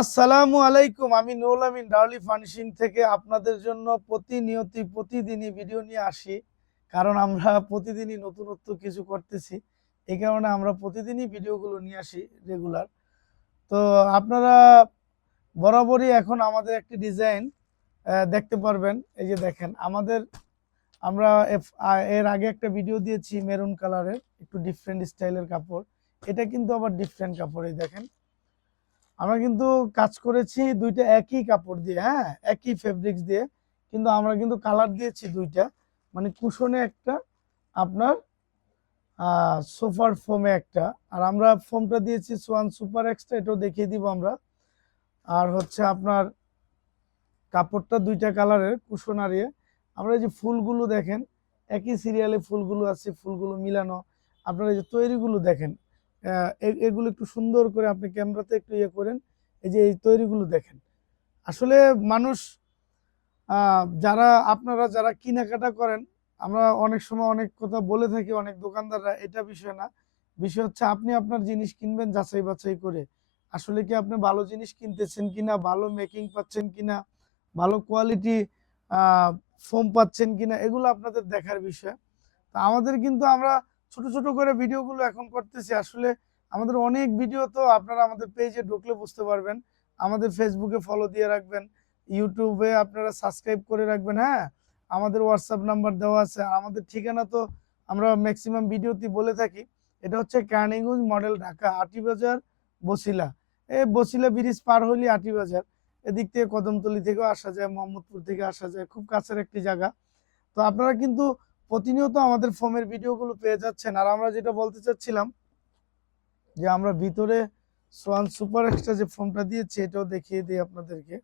আসসালামু আলাইকুম, আমি নুরুল আমিন ডার্লি ফার্নিশিং থেকে আপনাদের জন্য প্রতিনিয়ত, প্রতিদিনই ভিডিও নিয়ে আসি। কারণ আমরা প্রতিদিনই নতুনত্ব কিছু করতেছি, এই কারণে আমরা প্রতিদিনই ভিডিওগুলো নিয়ে আসি রেগুলার তো আপনারা বরাবরই এখন আমাদের একটি ডিজাইন দেখতে পারবেন। এই যে দেখেন, আমাদের, আমরা এর আগে একটা ভিডিও দিয়েছি মেরুন কালারের, একটু ডিফারেন্ট স্টাইলের কাপড়। এটা কিন্তু আবার ডিফারেন্ট কাপড়, এই দেখেন। আমরা কিন্তু কাজ করেছি দুইটা একই কাপড় দিয়ে হ্যাঁ? একই ফেব্রিক্স দিয়ে, কিন্তু আমরা কিন্তু কালার দিয়েছি দুইটা। মানে কুশনে একটা, আপনার সোফার ফোমে একটা। আর আমরা ফোমটা দিয়েছি সোয়ান সুপার এক্সট্রা এটাও দেখিয়ে দিব আমরা। আর হচ্ছে আপনার কাপড়টা দুইটা কালারের কুশন আরিয়ে আমরা যে ফুলগুলো দেখেন, একই সিরিয়ালে ফুলগুলো আছে, ফুলগুলো মিলানো। আপনারা যে তৈরিগুলো দেখেন এগুলো একটু সুন্দর করে আপনি ক্যামেরাতে একটু ইয়ে করেন। এই যে এই তৈরিগুলো দেখেন। আসলে মানুষ যারা আপনারা যারা কেনাকাটা করেন, আমরা অনেক সময় অনেক কথা বলে থাকি, অনেক দোকানদাররা, এটা বিষয় না। বিষয় হচ্ছে আপনি আপনার জিনিস কিনবেন যাচাই বাছাই করে। আসলে কি আপনি ভালো জিনিস কিনতেছেন কিনা, ভালো মেকিং পাচ্ছেন কিনা, ভালো কোয়ালিটি ফোম পাচ্ছেন কিনা, এগুলো আপনাদের দেখার বিষয়। তা আমাদের কিন্তু আমরা ছোট ছোট করে ভিডিওগুলো এখন করতেছি। আসলে আমাদের অনেক ভিডিও তো আপনারা আমাদের পেজে ঢুকলে বুঝতে পারবেন। আমাদের ফেসবুকে ফলো দিয়ে রাখবেন। ইউটিউবে আপনারা সাবস্ক্রাইব করে রাখবেন হ্যাঁ? আমাদের হোয়াটসঅ্যাপ নাম্বার দেওয়া আছে। আমাদের ঠিকানা তো আমরা ম্যাক্সিমাম ভিডিওতে বলে থাকি। এটা হচ্ছে ক্যানিগঞ্জ মডেল ঢাকা, আটিবাজার, বসিলা। এ বসিলা ব্রিজ পার হইলে আটিবাজার। এদিক থেকে কদমতলি থেকেও আসা যায়, মোহাম্মদপুর থেকে আসা যায়। খুব কাছের একটি জায়গা। তো আপনারা কিন্তু প্রতিনিয়ত আমাদের ফোমের ভিডিওগুলো পেয়ে যাচ্ছেন। আর আমরা যেটা বলতে চাচ্ছিলাম, যে আমরা ভিতরে সোয়ান সুপার এক্সট্রা যে ফোমটা দিয়েছি, এটাও দেখিয়ে দিই আপনাদেরকে।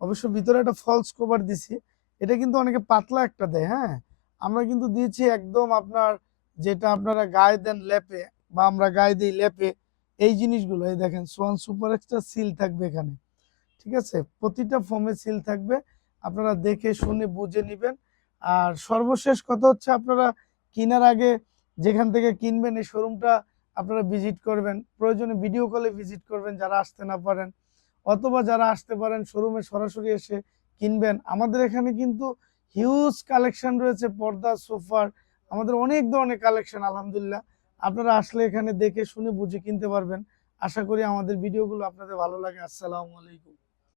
অবশ্য ভিতরে একটা ফলস কভার দিছি। এটা কিন্তু অনেকে পাতলা একটা দেয় হ্যাঁ? আমরা কিন্তু দিয়েছি একদম আপনার যেটা আপনারা গায়ে দেন লেপে, বা আমরা গায়ে দিই লেপে, এই জিনিসগুলো। এই দেখেন, সোয়ান সুপার এক্সট্রা সিল থাকবে এখানে। ঠিক আছে? প্রতিটা ফোমে সিল থাকবে। আপনারা দেখে, শুনে, বুঝে নেবেন। আর সর্বশেষ কথা হচ্ছে আপনারা কেনার আগে যেখান থেকে কিনবেন এই শোরুমটা আপনারা ভিজিট করবেন। প্রয়োজনে ভিডিও কলে ভিজিট করবেন যারা আসতে না পারেন অথবা যারা আসতে পারেন শোরুমে সরাসরি এসে কিনবেন। আমাদের এখানে কিন্তু হিউজ কালেকশন রয়েছে, পর্দা সোফার আমাদের অনেক ধরনের কালেকশন আলহামদুলিল্লাহ। আপনারা আসলে এখানে দেখে শুনে বুঝে কিনতে পারবেন। আশা করি আমাদের ভিডিওগুলো আপনাদের ভালো লাগে। আসসালামু আলাইকুম।